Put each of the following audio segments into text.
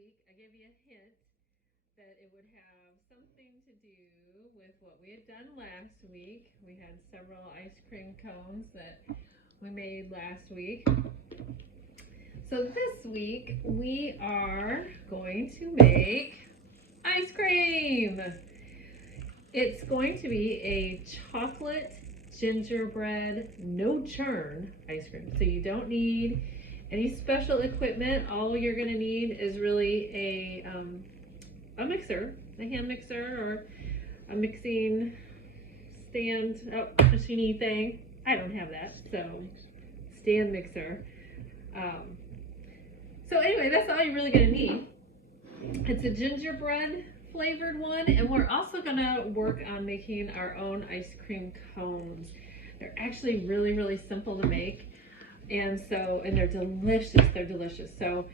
week, I gave you a hint that it would have something to do with what we had done last week. We had several ice cream cones that we made last week. So this week we are going to make ice cream. It's going to be a chocolate gingerbread no-churn ice cream. So you don't need any special equipment. All you're going to need is really a mixer, a hand mixer, or a mixing stand, machine-y thing. I don't have that, so stand mixer. So anyway, that's all you're really going to need. It's a gingerbread flavored one, and we're also going to work on making our own ice cream cones. They're actually really, really simple to make, and they're delicious. They're delicious. So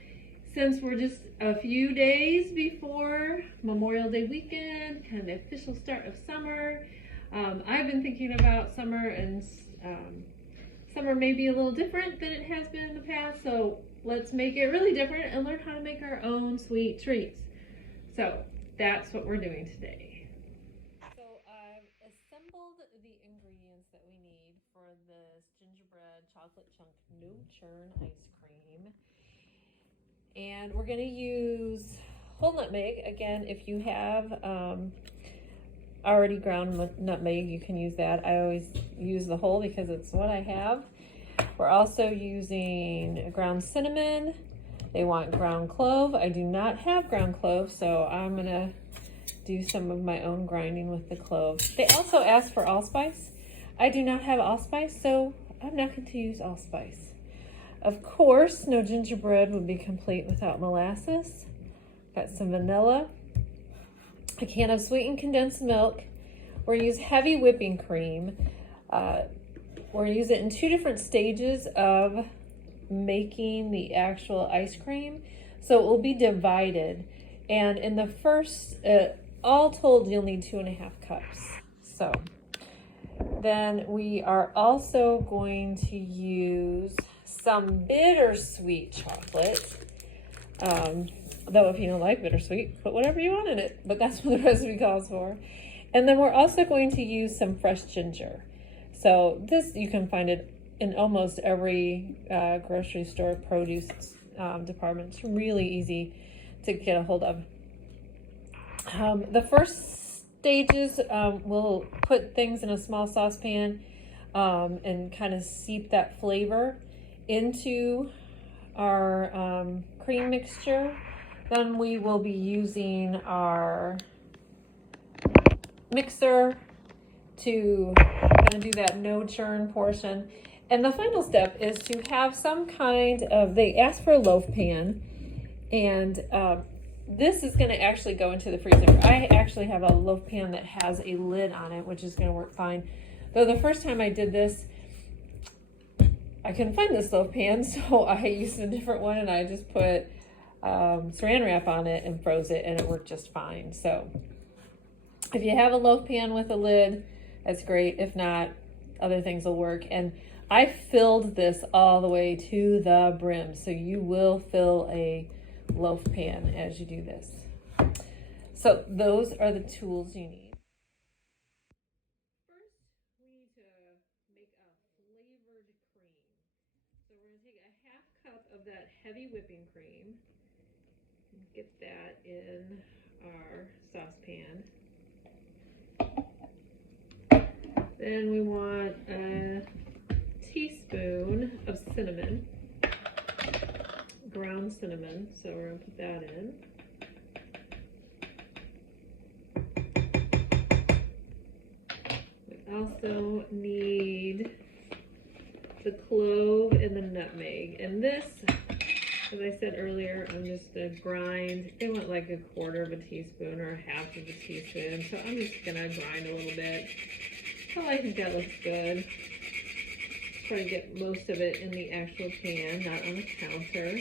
since we're just a few days before Memorial Day weekend, kind of the official start of summer, I've been thinking about summer, and summer may be a little different than it has been in the past, so let's make it really different and learn how to make our own sweet treats. So that's what we're doing today. So I've assembled the ingredients that we need for this gingerbread chocolate chunk no-churn ice cream. And we're going to use whole nutmeg. Again, if you have already ground nutmeg, you can use that. I always use the whole because it's what I have. We're also using ground cinnamon. They want ground clove. I do not have ground clove, so I'm going to do some of my own grinding with the cloves. They also ask for allspice. I do not have allspice, so I'm not going to use allspice. Of course, no gingerbread would be complete without molasses. Got some vanilla, a can of sweetened condensed milk. We're going to use heavy whipping cream. We're going to use it in two different stages of making the actual ice cream. So it will be divided. And in the first, all told, you'll need 2.5 cups. So then we are also going to use some bittersweet chocolate. Though if you don't like bittersweet, put whatever you want in it, but that's what the recipe calls for. And then we're also going to use some fresh ginger. So this, you can find it in almost every grocery store produce department. It's really easy to get a hold of. The first stages, we'll put things in a small saucepan and kind of seep that flavor into our cream mixture. Then we will be using our mixer to kind of do that no-churn portion. And the final step is to have some kind of, they ask for a loaf pan, and this is going to actually go into the freezer. I actually have a loaf pan that has a lid on it, which is going to work fine. Though the first time I did this, I couldn't find this loaf pan, so I used a different one, and I just put saran wrap on it and froze it, and it worked just fine. So if you have a loaf pan with a lid, that's great. If not, other things will work. And I filled this all the way to the brim, so you will fill a loaf pan as you do this. So those are the tools you need. First, we need to make a flavored cream. So we're going to take a 1/2 cup of that heavy whipping cream, get that in our saucepan. Then we want a teaspoon of cinnamon, ground cinnamon, so we're going to put that in. We also need the clove and the nutmeg. And this, as I said earlier, I'm just going to grind. They want like 1/4 teaspoon or 1/2 of a teaspoon, so I'm just going to grind a little bit. Oh, I think that looks good. Try to get most of it in the actual pan, not on the counter.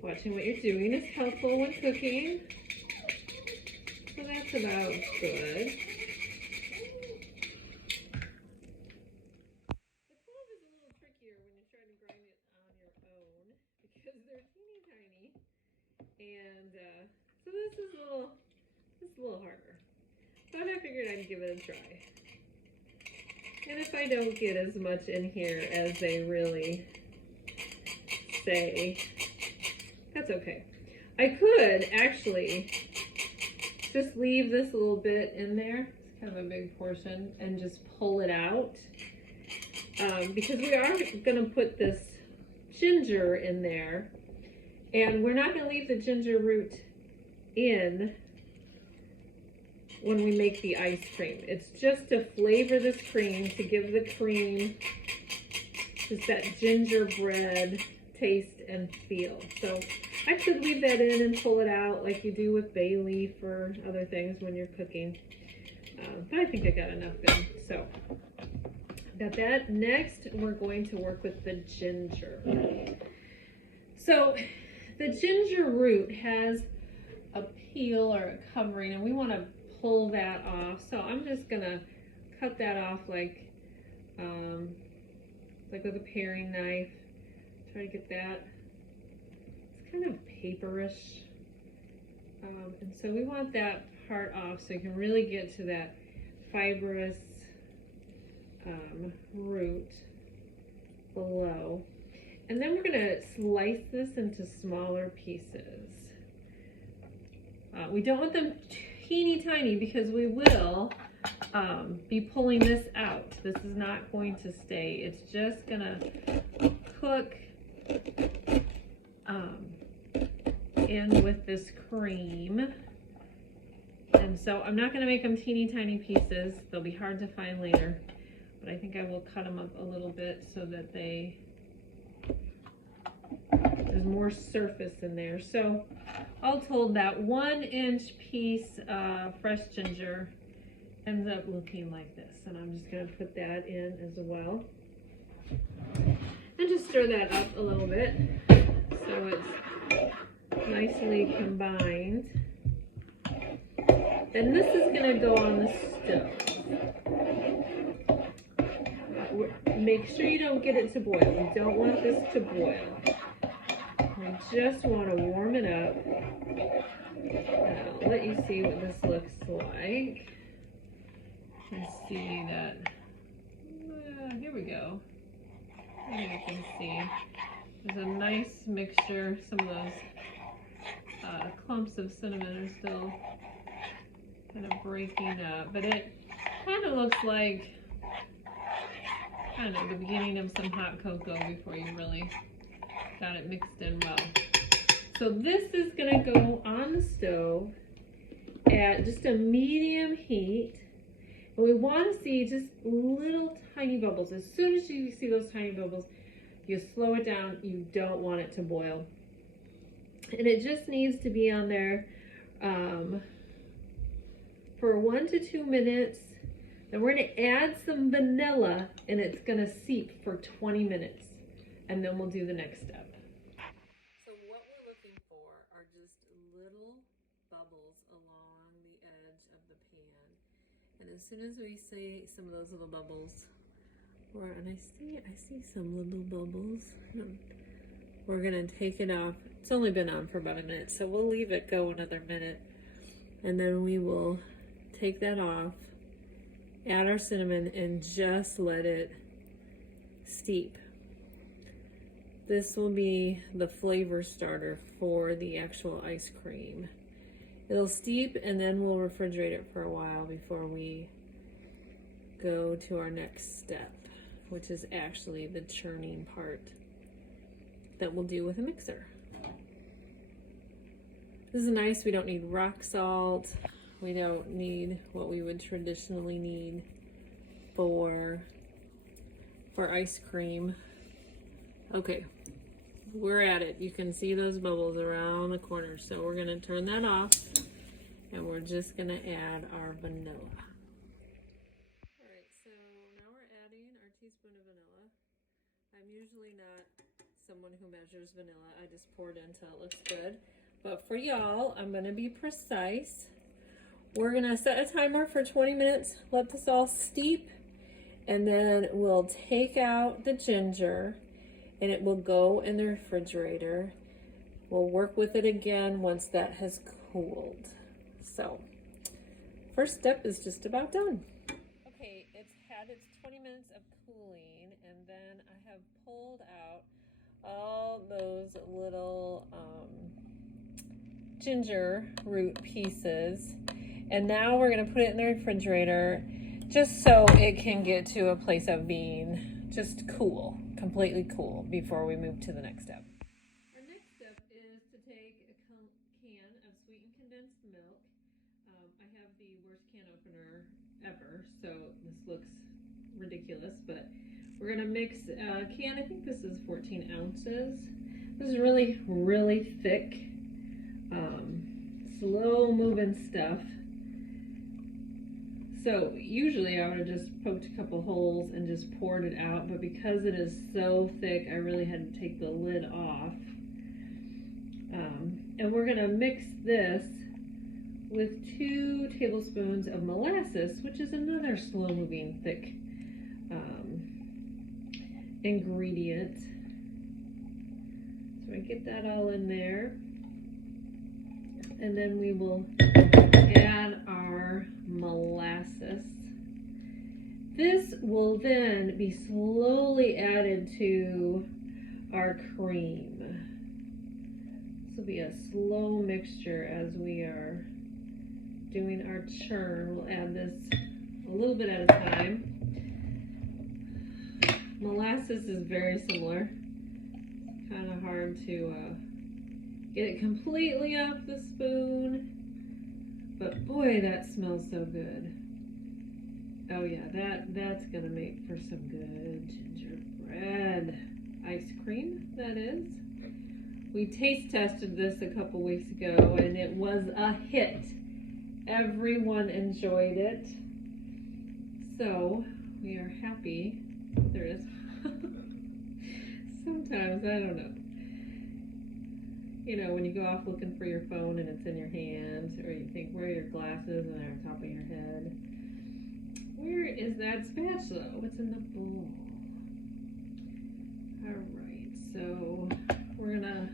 Watching what you're doing is helpful when cooking. So that's about good. The clove is a little trickier when you're trying to grind it on your own because they're teeny tiny. And a little harder. But I figured I'd give it a try. And if I don't get as much in here as they really say, that's okay. I could actually just leave this a little bit in there. It's kind of a big portion, and just pull it out. Because we are going to put this ginger in there, and we're not going to leave the ginger root in when we make the ice cream. It's just to flavor this cream, to give the cream just that gingerbread taste and feel. So I could leave that in and pull it out like you do with bay leaf or other things when you're cooking. But I think I got enough in. So got that. Next, we're going to work with the ginger. So the ginger root has a peel or a covering, and we want to pull that off. So I'm just gonna cut that off like with a paring knife. Try to get that. It's kind of paperish, and so we want that part off so you can really get to that fibrous root below. And then we're gonna slice this into smaller pieces. We don't want them teeny tiny because we will be pulling this out. This is not going to stay. It's just gonna cook in with this cream. And so I'm not gonna make them teeny tiny pieces. They'll be hard to find later, but I think I will cut them up a little bit so that there's more surface in there. So all told, that 1-inch piece of fresh ginger ends up looking like this. And I'm just gonna put that in as well. And just stir that up a little bit so it's nicely combined. And this is gonna go on the stove. Make sure you don't get it to boil. We don't want this to boil. We just want to warm it up. I'll let you see what this looks like. Let's see that. Here we go. I think you can see. There's a nice mixture. Some of those clumps of cinnamon are still kind of breaking up, but it kind of looks like the beginning of some hot cocoa before you really got it mixed in well. So this is going to go on the stove at just a medium heat, and we want to see just little tiny bubbles. As soon as you see those tiny bubbles, you slow it down. You don't want it to boil, and it just needs to be on there for 1 to 2 minutes. Then we're going to add some vanilla, and it's going to seep for 20 minutes, and then we'll do the next step. So what we're looking for are just little bubbles along the edge of the pan. And as soon as we see some of those little bubbles, and I see some little bubbles, we're going to take it off. It's only been on for about a minute, so we'll leave it go another minute, and then we will take that off, add our cinnamon, and just let it steep. This will be the flavor starter for the actual ice cream. It'll steep, and then we'll refrigerate it for a while before we go to our next step, which is actually the churning part that we'll do with a mixer. This is nice. We don't need rock salt. We don't need what we would traditionally need for ice cream. Okay, we're at it. You can see those bubbles around the corner. So we're gonna turn that off, and we're just gonna add our vanilla. All right, so now we're adding our teaspoon of vanilla. I'm usually not someone who measures vanilla. I just pour it until it looks good. But for y'all, I'm gonna be precise. We're gonna set a timer for 20 minutes, let this all steep, and then we'll take out the ginger, and it will go in the refrigerator. We'll work with it again once that has cooled. So first step is just about done. Okay, it's had its 20 minutes of cooling, and then I have pulled out all those little ginger root pieces, and now we're going to put it in the refrigerator just so it can get to a place of being just cool, completely cool, before we move to the next step. Our next step is to take a can of sweetened condensed milk. I have the worst can opener ever, so this looks ridiculous, but we're going to mix a can. I think this is 14 ounces. This is really, really thick, slow moving stuff. So usually I would have just poked a couple holes and just poured it out, but because it is so thick, I really had to take the lid off. And we're gonna mix this with 2 tablespoons of molasses, which is another slow moving thick ingredient. So I get that all in there. And then we will add our molasses. This will then be slowly added to our cream. This will be a slow mixture as we are doing our churn. We'll add this a little bit at a time. Molasses is very similar. It's kind of hard to get it completely off the spoon, but boy, that smells so good. Oh yeah, that's gonna make for some good gingerbread ice cream, that is. We taste tested this a couple weeks ago and it was a hit. Everyone enjoyed it. So we are happy. There is. Sometimes, I don't know. You know, when you go off looking for your phone and it's in your hand, or you think, where are your glasses, and they're on top of your head. Where is that spatula? What's in the bowl? All right, so we're gonna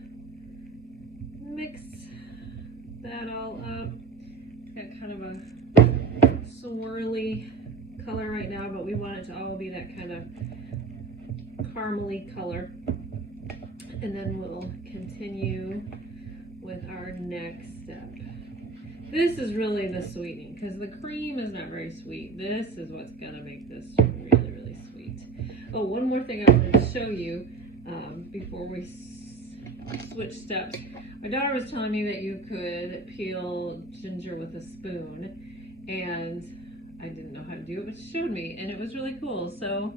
mix that all up. It's got kind of a swirly color right now, but we want it to all be that kind of caramely color. And then we'll continue with our next step. This is really the sweetening, because the cream is not very sweet. This is what's gonna make this really, really sweet. Oh, one more thing I wanted to show you before we switch steps. My daughter was telling me that you could peel ginger with a spoon, and I didn't know how to do it, but she showed me, and it was really cool. So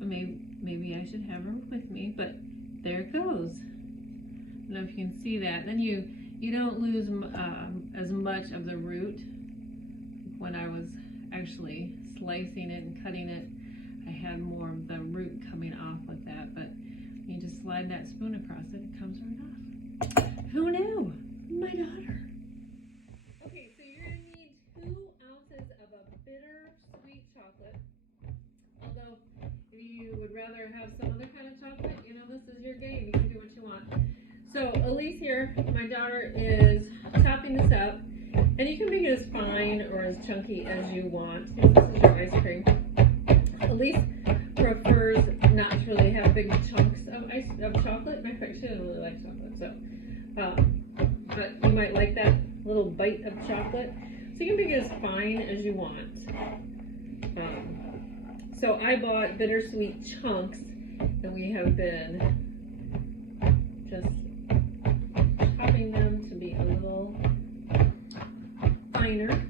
maybe I should have her with me, but there it goes. I don't know if you can see that. Then you don't lose as much of the root. When I was actually slicing it and cutting it, I had more of the root coming off with that, but you just slide that spoon across it, it comes right off. Who knew? My daughter. Okay, so you're gonna need 2 ounces of a bittersweet chocolate. Although, if you would rather have some other kind of chocolate, you know, this is your game. You can do what you want. So Elise here, my daughter, is chopping this up. And you can make it as fine or as chunky as you want. This is your ice cream. Elise prefers not to really have big chunks of chocolate. Matter of fact, she doesn't really like chocolate. So, but you might like that little bite of chocolate. So you can make it as fine as you want. So I bought bittersweet chunks, and we have been just chopping them to be a little finer.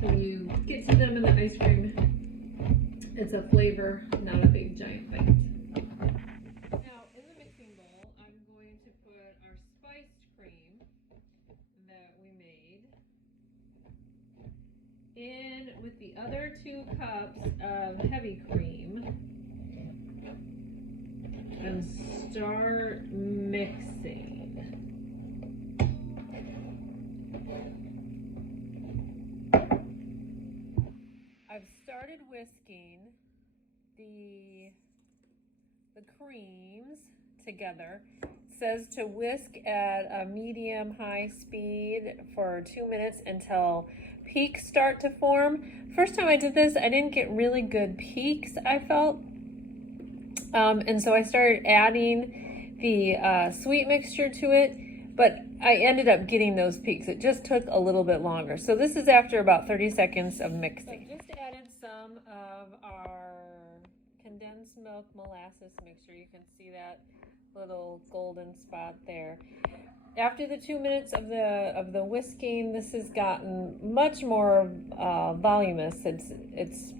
So you get to them in the ice cream, it's a flavor, not a big giant bite. Now in the mixing bowl, I'm going to put our spiced cream that we made in with the other 2 cups of heavy cream and start mixing. I've started whisking the creams together. says to whisk at a medium-high speed for 2 minutes until peaks start to form. First time I did this, I didn't get really good peaks, I felt. And so I started adding the sweet mixture to it, but I ended up getting those peaks. It just took a little bit longer. So this is after about 30 seconds of mixing. So just added some of our condensed milk molasses mixture. You can see that little golden spot there. After the 2 minutes of the whisking, this has gotten much more voluminous. It's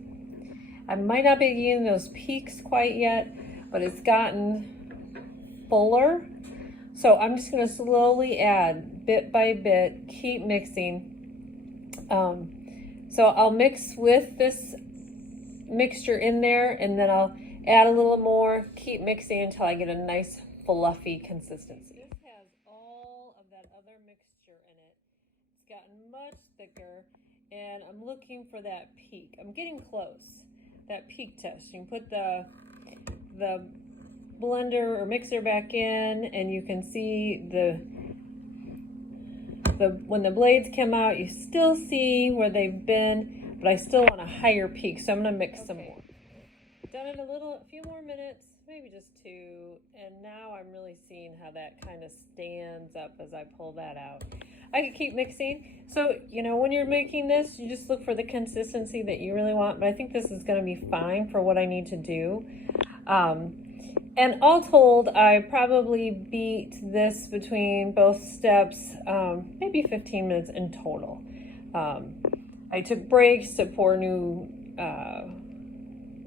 I might not be getting those peaks quite yet, but it's gotten fuller. So I'm just going to slowly add bit by bit, keep mixing. So I'll mix with this mixture in there, and then I'll add a little more, keep mixing until I get a nice fluffy consistency. This has all of that other mixture in it. It's gotten much thicker, and I'm looking for that peak. I'm getting close. That peak test. You can put the blender or mixer back in, and you can see when the blades come out, you still see where they've been, but I still want a higher peak, so I'm gonna mix some more. Done it a few more minutes, maybe just 2, and now I'm really seeing how that kind of stands up as I pull that out. I could keep mixing. So, you know, when you're making this, you just look for the consistency that you really want, but I think this is gonna be fine for what I need to do. And all told, I probably beat this between both steps, maybe 15 minutes in total. I took breaks to pour new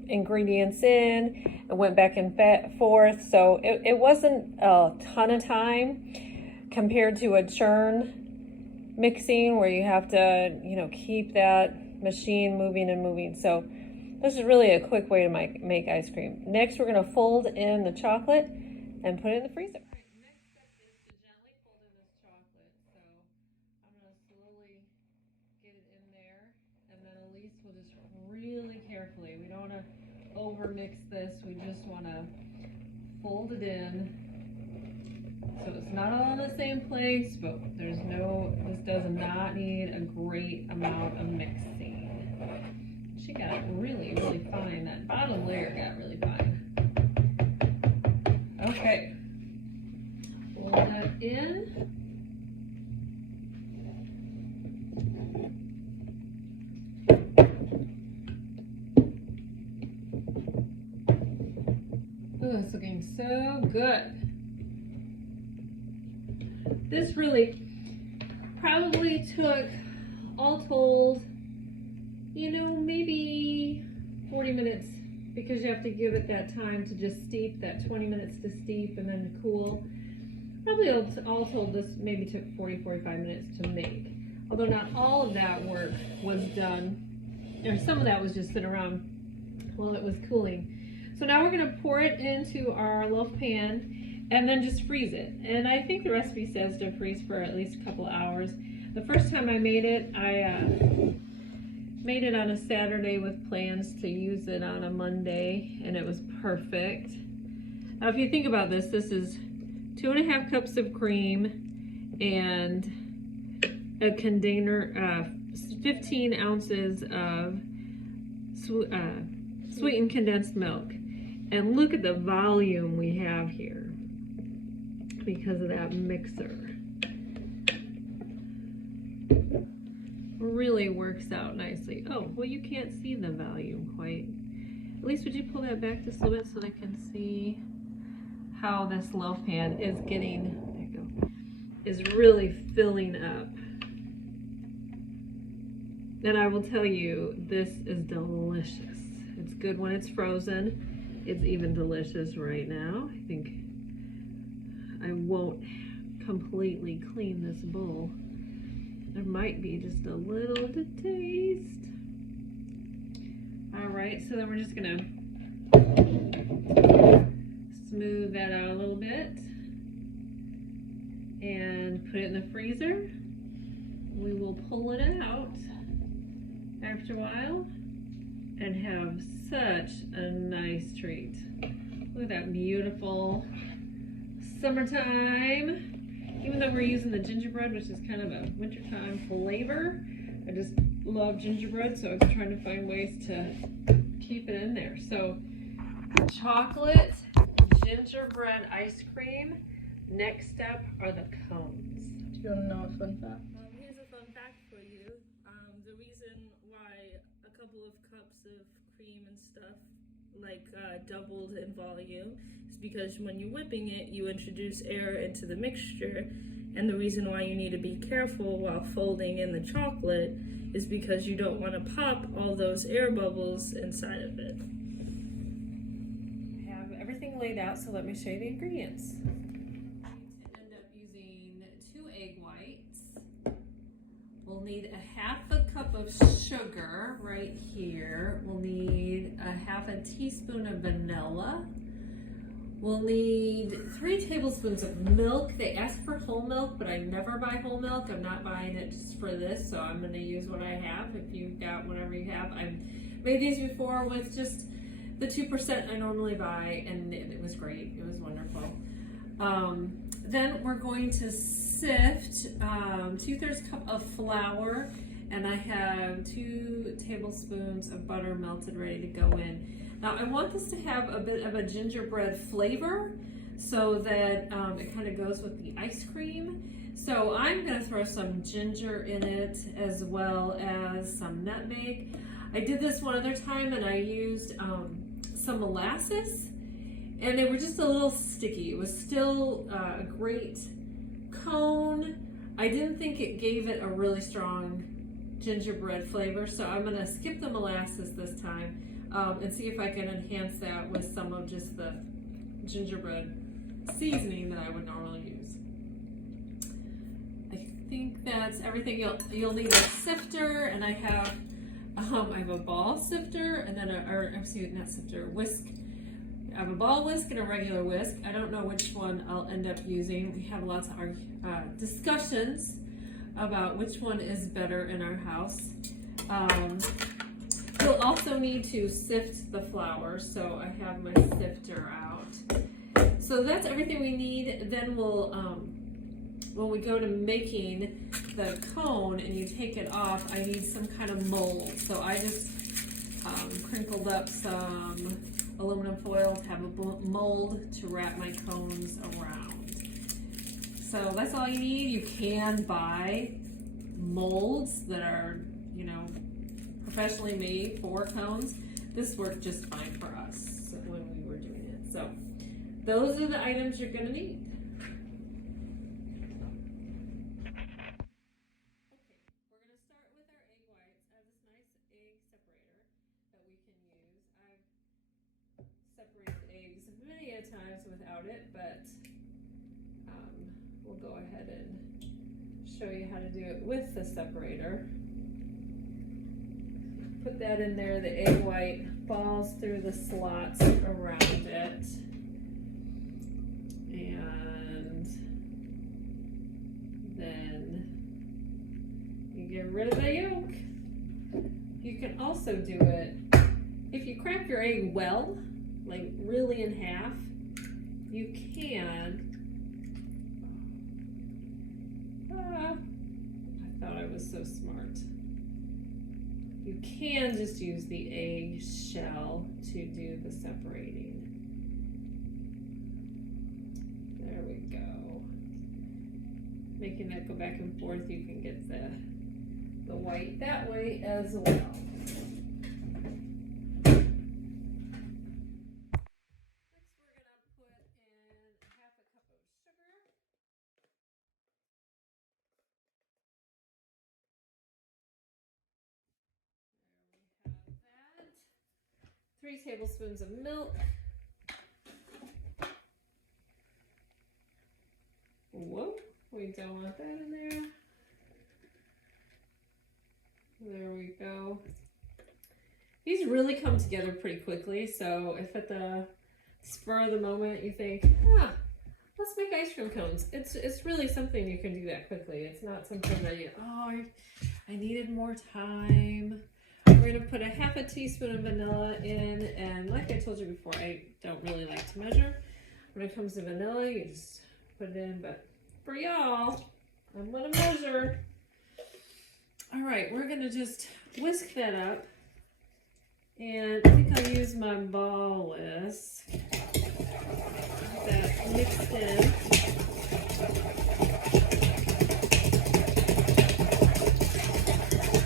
ingredients in and went back and forth. So it wasn't a ton of time compared to a churn mixing where you have to, you know, keep that machine moving and moving. So this is really a quick way to make ice cream. Next, we're going to fold in the chocolate and put it in the freezer. All right, next step is to gently fold in this chocolate. So I'm going to slowly get it in there, and then Elise will just really carefully. We don't want to over mix this. We just want to fold it in so it's not all in the same place, but this does not need a great amount of mixing. She got really, really fine. That bottom layer got really fine. Okay. Pull that in. Oh, it's looking so good. This really probably took, all told, you know, maybe 40 minutes, because you have to give it that time to just steep, that 20 minutes to steep and then cool. Probably all told, this maybe took 40-45 minutes to make. Although not all of that work was done, or some of that was just sitting around while it was cooling. So now we're gonna pour it into our loaf pan and then just freeze it. And I think the recipe says to freeze for at least a couple hours. The first time I made it, I made it on a Saturday with plans to use it on a Monday, and it was perfect. Now, if you think about this, this is 2.5 cups of cream and a container, 15 ounces of sweetened condensed milk. And look at the volume we have here because of that mixer. Really works out nicely. Oh, well, you can't see the volume quite. At least would you pull that back just a little bit so they can see how this loaf pan is getting, there you go, is really filling up. And I will tell you, this is delicious. It's good when it's frozen. It's even delicious right now. I think I won't completely clean this bowl. There might be just a little to taste. All right, so then we're just gonna smooth that out a little bit and put it in the freezer. We will pull it out after a while and have such a nice treat. Look at that beautiful summertime, even though we're using the gingerbread, which is kind of a wintertime flavor. I just love gingerbread, so I was trying to find ways to keep it in there. So chocolate gingerbread ice cream. Next step are the cones. Do you want to know a fun fact? Here's a fun fact for you. The reason why a couple of cups of cream and stuff doubled in volume is because when you're whipping it, you introduce air into the mixture, and the reason why you need to be careful while folding in the chocolate is because you don't want to pop all those air bubbles inside of it. I have everything laid out, so let me show you the ingredients. End up using 2 egg whites. We'll need a half a cup of sugar right here. We'll need a half a teaspoon of vanilla. We'll need 3 tablespoons of milk. They ask for whole milk, but I never buy whole milk. I'm not buying it just for this, so I'm gonna use what I have. If you've got whatever you have. I've made these before with just the 2% I normally buy, and it was great. It was wonderful. Then we're going to sift 2/3 cup of flour, and I have 2 tablespoons of butter melted ready to go in. Now I want this to have a bit of a gingerbread flavor so that it kind of goes with the ice cream. So I'm going to throw some ginger in it as well as some nutmeg. I did this one other time and I used some molasses, and they were just a little sticky. It was still a great cone. I didn't think it gave it a really strong gingerbread flavor, so I'm gonna skip the molasses this time and see if I can enhance that with some of just the gingerbread seasoning that I would normally use. I think that's everything. You'll need a sifter, and I have a ball sifter, and then whisk. I have a ball whisk and a regular whisk. I don't know which one I'll end up using. We have lots of discussions about which one is better in our house. You'll also need to sift the flour, so I have my sifter out. So that's everything we need. Then we'll, when we go to making the cone and you take it off, I need some kind of mold. So I just crinkled up some aluminum foil to have a mold to wrap my cones around. So that's all you need. You can buy molds that are, professionally made for cones. This worked just fine for us when we were doing it. So those are the items you're going to need. Times without it, but we'll go ahead and show you how to do it with the separator. Put that in there, the egg white falls through the slots around it, and then you get rid of the yolk. You can also do it if you crack your egg well, like really in half. You can, I thought I was so smart. You can just use the egg shell to do the separating. There we go. Making that go back and forth, you can get the white that way as well. Have that. 3 tablespoons of milk. Whoa, we don't want that in there. There we go. These really come together pretty quickly, so if at the spur of the moment you think, let's make ice cream cones, it's really something you can do that quickly. It's not something that I needed more time. We're gonna put a half a teaspoon of vanilla in, and like I told you before, I don't really like to measure. When it comes to vanilla, you just put it in, but for y'all, I'm gonna measure. All right, we're gonna just whisk that up. And I think I'll use my ball whisk. Get that mixed in.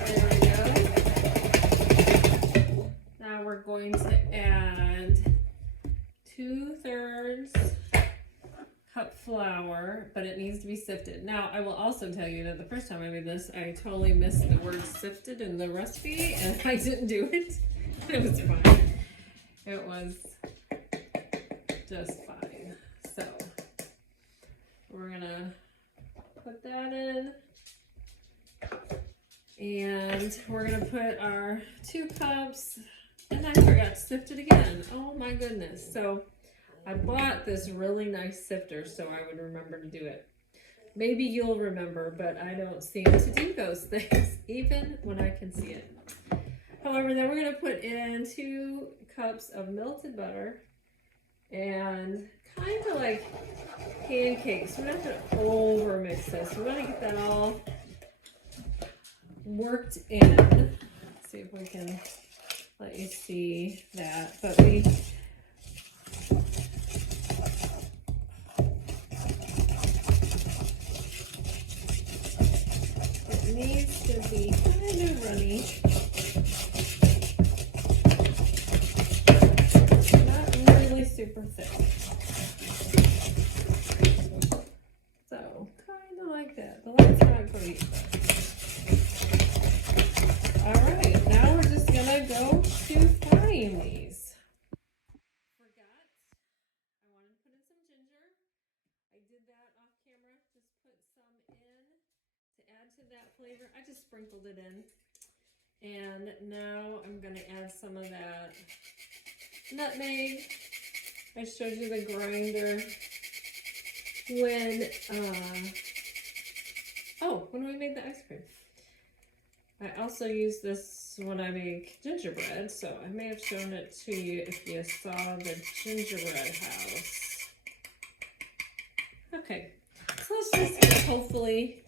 There we go. Now we're going to add 2/3 cup flour, but it needs to be sifted. Now, I will also tell you that the first time I made this, I totally missed the word sifted in the recipe, and I didn't do it. It was fine. It was just fine. So, we're gonna put that in, and we're gonna put our 2 cups, and I forgot to sift it again. Oh my goodness. So, I bought this really nice sifter so I would remember to do it. Maybe you'll remember, but I don't seem to do those things, even when I can see it. However, then we're going to put in 2 cups of melted butter, and kind of like pancakes. We're not going to over mix this. We're going to get that all worked in. Let's see if we can let you see that. But it needs to be kind of runny. Super thick. So, kind of like that. The light's not great. Alright, now we're just gonna go to frying these. Forgot, I wanted to put in some ginger. I did that off camera. Just put some in to add to that flavor. I just sprinkled it in. And now I'm gonna add some of that nutmeg. I showed you the grinder when we made the ice cream. I also use this when I make gingerbread, so I may have shown it to you if you saw the gingerbread house. Okay, so let's just hopefully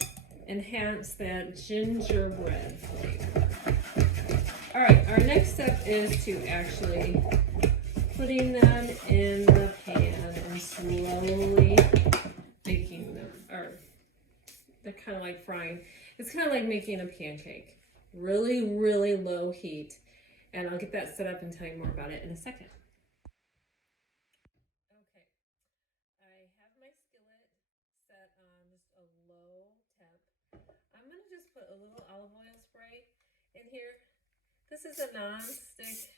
enhance that gingerbread flavor. All right, our next step is to actually putting them in the pan and slowly baking them, or they're kind of like frying. It's kind of like making a pancake. Really, really low heat. And I'll get that set up and tell you more about it in a second. Okay, I have my skillet set on just a low temp. I'm gonna just put a little olive oil spray in here. This is a non-stick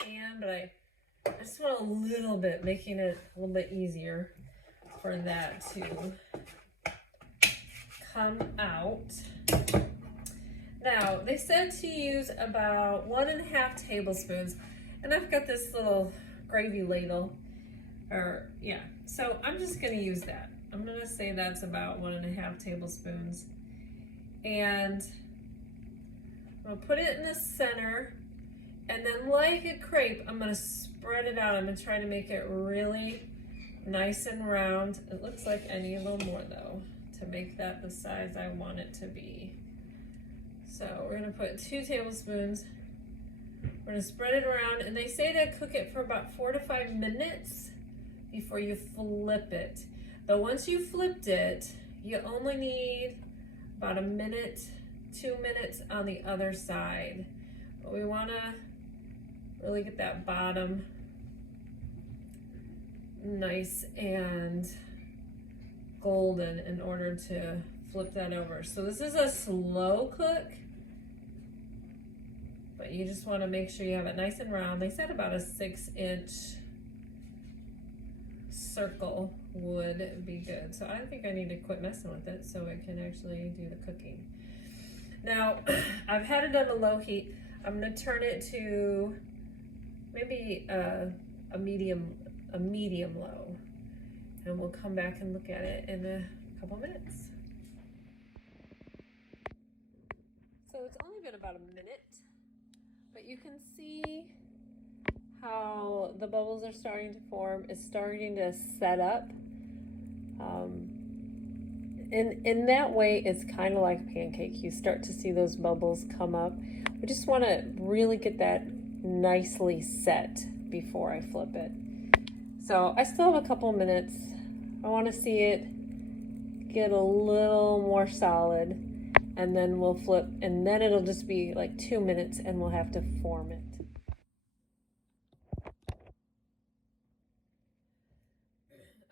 pan, but I just want a little bit, making it a little bit easier for that to come out. Now, they said to use about 1.5 tablespoons, and I've got this little gravy ladle, so I'm just gonna use that. I'm gonna say that's about 1.5 tablespoons. And I'm gonna put it in the center, and then like a crepe, I'm gonna spread it out. I'm gonna try to make it really nice and round. It looks like I need a little more though to make that the size I want it to be. So we're gonna put 2 tablespoons. We're gonna spread it around, and they say to cook it for about 4 to 5 minutes before you flip it. Though once you flipped it, you only need about 1 minute, 2 minutes on the other side. But we wanna really get that bottom nice and golden in order to flip that over. So this is a slow cook, but you just want to make sure you have it nice and round. They said about a 6-inch circle would be good. So I think I need to quit messing with it so it can actually do the cooking. Now, I've had it on a low heat. I'm gonna turn it to maybe a medium low, and we'll come back and look at it in a couple minutes. So it's only been about a minute, but you can see how the bubbles are starting to form. It's starting to set up. in that way, it's kind of like a pancake. You start to see those bubbles come up. I just want to really get that nicely set before I flip it. So I still have a couple minutes. I want to see it get a little more solid, and then we'll flip, and then it'll just be like 2 minutes and we'll have to form it.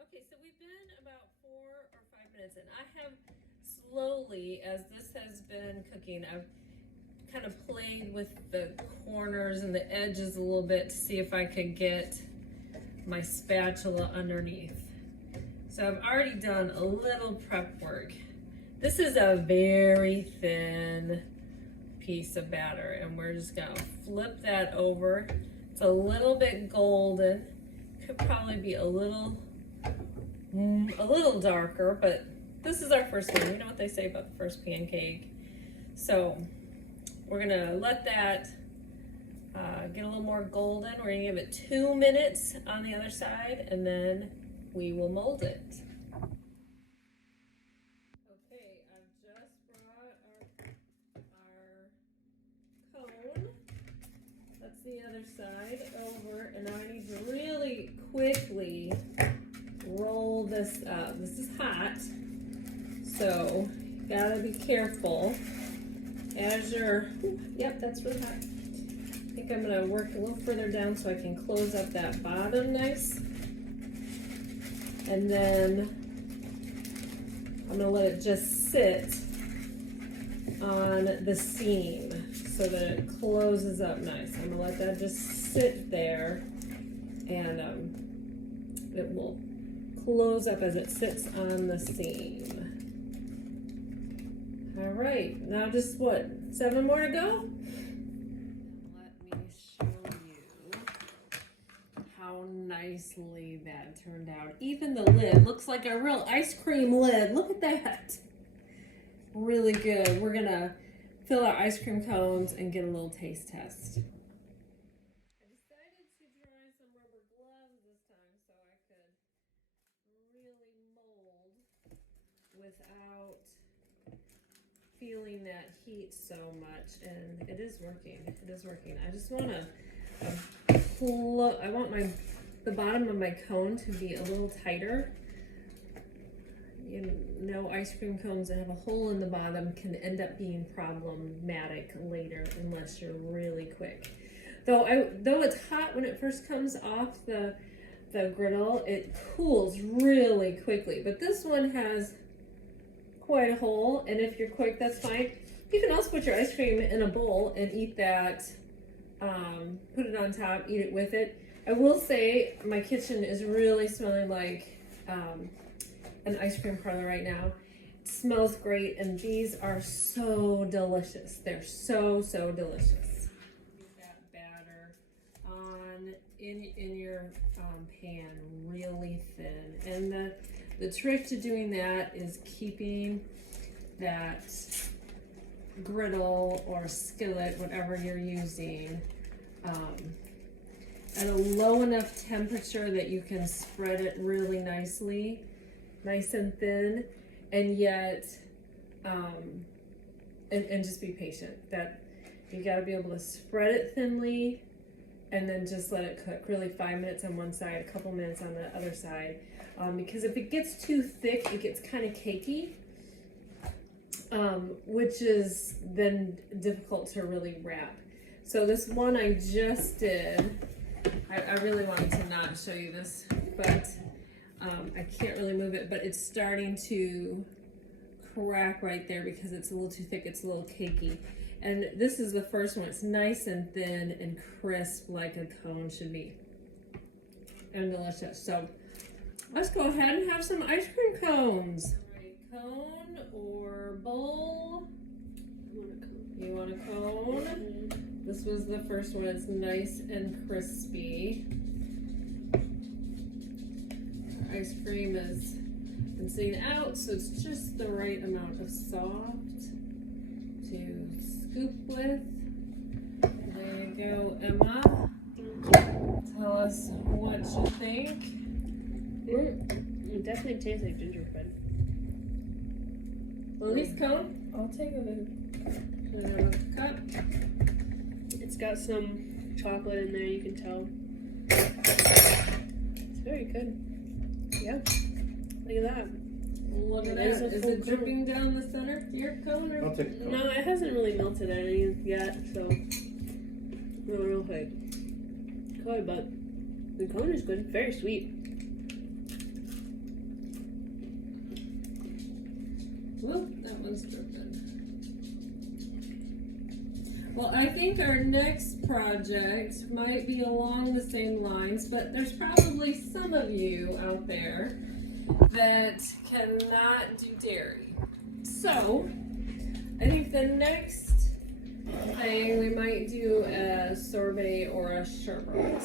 Okay, so we've been about 4 or 5 minutes, and I have slowly, as this has been cooking, I've kind of played with the corners and the edges a little bit to see if I could get my spatula underneath. So I've already done a little prep work. This is a very thin piece of batter, and we're just gonna flip that over. It's a little bit golden. Could probably be a little darker, but this is our first one. You know what they say about the first pancake. So we're gonna let that get a little more golden. We're gonna give it 2 minutes on the other side, and then we will mold it. Okay, I've just brought our cone. That's the other side over, and now I need to really quickly roll this up. This is hot, so you gotta be careful. As you're, yep, that's really hot. I think I'm gonna work a little further down so I can close up that bottom nice. And then I'm gonna let it just sit on the seam so that it closes up nice. I'm gonna let that just sit there, and it will close up as it sits on the seam. All right, now just what, 7 more to go? Let me show you how nicely that turned out. Even the lid looks like a real ice cream lid. Look at that. Really good. We're gonna fill our ice cream cones and get a little taste test. I decided to dry some rubber gloves this time so I could really mold without feeling that heat so much, and it is working. It is working. I just want I want the bottom of my cone to be a little tighter. You know, ice cream cones that have a hole in the bottom can end up being problematic later unless you're really quick. Though it's hot when it first comes off the griddle, it cools really quickly. But this one has quite a hole, and if you're quick, that's fine. You can also put your ice cream in a bowl and eat that, put it on top, eat it with it. I will say my kitchen is really smelling like an ice cream parlor right now. It smells great, and these are so delicious. They're so delicious. Get that batter on in your pan really thin, and the trick to doing that is keeping that griddle or skillet, whatever you're using, at a low enough temperature that you can spread it really nicely, nice and thin, and yet, and just be patient. That you got to be able to spread it thinly, and then just let it cook really 5 minutes on one side, a couple minutes on the other side. Because if it gets too thick, it gets kind of cakey, which is then difficult to really wrap. So this one I just did, I really wanted to not show you this, but I can't really move it, but it's starting to crack right there because it's a little too thick, it's a little cakey. And this is the first one. It's nice and thin and crisp like a cone should be, and delicious. So let's go ahead and have some ice cream cones. Cone or bowl? You want a cone? This was the first one. It's nice and crispy. Our ice cream has been sitting out, so it's just the right amount of soft to scoop with. There you go, Emma. Tell us what you think. It definitely tastes like gingerbread. Elise cone. I'll take a cup. It's got some chocolate in there, you can tell. It's very good. Yeah. Look at that. Look at that. Is it dripping down the center of your cone? Or? I'll take a No, it hasn't really melted any yet, so. No, real quick. Good, but the cone is good. Very sweet. Whoop, that one's dripping. Well, I think our next project might be along the same lines, but there's probably some of you out there that cannot do dairy. So, I think the next thing we might do a sorbet or a sherbet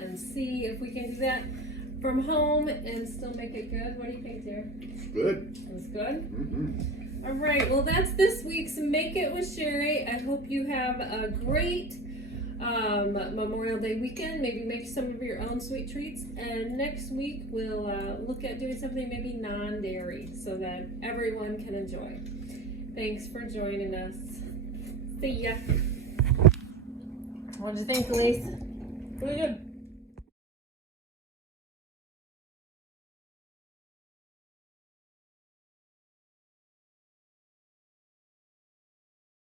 and see if we can do that from home and still make it good. What do you think, dear? It's good. It's good? Mm-hmm. All right, well, that's this week's Make It with Sheri. I hope you have a great Memorial Day weekend. Maybe make some of your own sweet treats. And next week, we'll look at doing something maybe non-dairy so that everyone can enjoy. Thanks for joining us. See ya. What did you think, Elise? Really good.